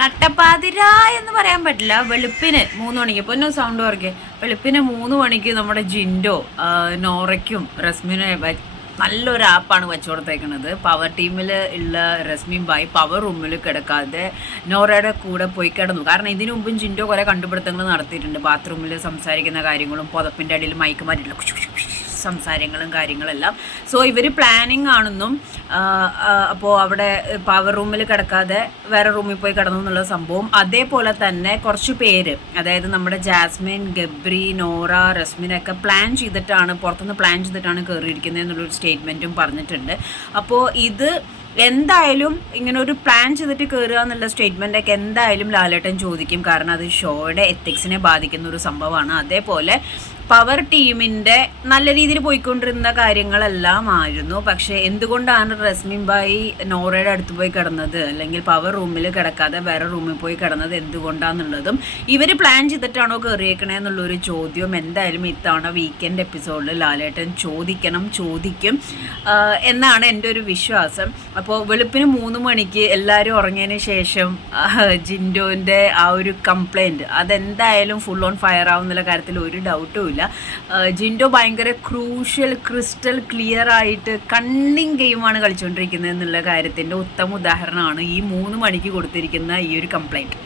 നട്ടപ്പാതിര എന്ന് പറയാൻ പറ്റില്ല. വെളുപ്പിന് 3 മണിക്ക് പൊന്നോ സൗണ്ട് കുറയ്ക്ക്. വെളുപ്പിന് 3 മണിക്ക് നമ്മുടെ ജിൻഡോ നോറയ്ക്കും റസ്മിനും നല്ലൊരു ആപ്പാണ് വെച്ചു കൊടുത്തേക്കുന്നത്. പവർ ടീമിൽ ഉള്ള റസ്മിൻ ബായി പവർ റൂമിൽ കിടക്കാതെ നോറയുടെ കൂടെ പോയി കിടന്നു. കാരണം ഇതിനു മുമ്പും ജിൻഡോ കുറേ കണ്ടുപിടുത്തങ്ങൾ നടത്തിയിട്ടുണ്ട്. ബാത്റൂമിൽ സംസാരിക്കുന്ന കാര്യങ്ങളും പുതപ്പിൻ്റെ അടിയിൽ മൈക്ക് മാറ്റിയിട്ടുള്ള സംസാരങ്ങളും കാര്യങ്ങളെല്ലാം. സോ ഇവർ പ്ലാനിങ് ആണെന്നും അപ്പോൾ അവിടെ പവർ റൂമിൽ കിടക്കാതെ വേറെ റൂമിൽ പോയി കിടന്നു എന്നുള്ള സംഭവം. അതേപോലെ തന്നെ കുറച്ച് പേര്, അതായത് നമ്മുടെ ജാസ്മിൻ, ഗബ്രി, നോറ, റസ്മിനൊക്കെ പുറത്തുനിന്ന് പ്ലാൻ ചെയ്തിട്ടാണ് കയറിയിരിക്കുന്നത് എന്നുള്ളൊരു സ്റ്റേറ്റ്മെൻറ്റും പറഞ്ഞിട്ടുണ്ട്. അപ്പോൾ ഇത് എന്തായാലും ഇങ്ങനെ ഒരു പ്ലാൻ ചെയ്തിട്ട് കയറുക എന്നുള്ള സ്റ്റേറ്റ്മെൻറ്റൊക്കെ എന്തായാലും ലാലേട്ടൻ ചോദിക്കും. കാരണം അത് ഷോയുടെ എത്തിക്സിനെ ബാധിക്കുന്ന ഒരു സംഭവമാണ്. അതേപോലെ പവർ ടീമിൻ്റെ നല്ല രീതിയിൽ പോയിക്കൊണ്ടിരുന്ന കാര്യങ്ങളെല്ലാം ആയിരുന്നു. പക്ഷേ എന്തുകൊണ്ടാണ് റസ്മിൻ ബായി നോറയുടെ അടുത്ത് പോയി കിടന്നത്, അല്ലെങ്കിൽ പവർ റൂമിൽ കിടക്കാതെ വേറെ റൂമിൽ പോയി കിടന്നത് എന്തുകൊണ്ടാണെന്നുള്ളതും ഇവർ പ്ലാൻ ചെയ്തിട്ടാണോ കയറിയേക്കണേ എന്നുള്ളൊരു ചോദ്യം എന്തായാലും ഇത്തവണ വീക്കെൻഡ് എപ്പിസോഡിൽ ലാലേട്ടൻ ചോദിക്കും എന്നാണ് എൻ്റെ ഒരു വിശ്വാസം. അപ്പോൾ വെളുപ്പിന് 3 മണിക്ക് എല്ലാവരും ഉറങ്ങിയതിന് ശേഷം ജിൻഡോൻ്റെ ആ ഒരു കംപ്ലൈൻറ്റ് അതെന്തായാലും ഫുൾ ഓൺ ഫയർ ആവുന്നുള്ള കാര്യത്തിൽ ഒരു ഡൗട്ടും ഇല്ല. ജിൻഡോ ഭയങ്കര ക്രിസ്റ്റൽ ക്ലിയർ ആയിട്ട് കണ്ണിങ് ഗെയിമാണ് കളിച്ചുകൊണ്ടിരിക്കുന്നത് എന്നുള്ള കാര്യത്തിൻ്റെ ഉത്തമ ഉദാഹരണമാണ് ഈ 3 മണിക്ക് കൊടുത്തിരിക്കുന്ന ഈ ഒരു കംപ്ലൈൻറ്റ്.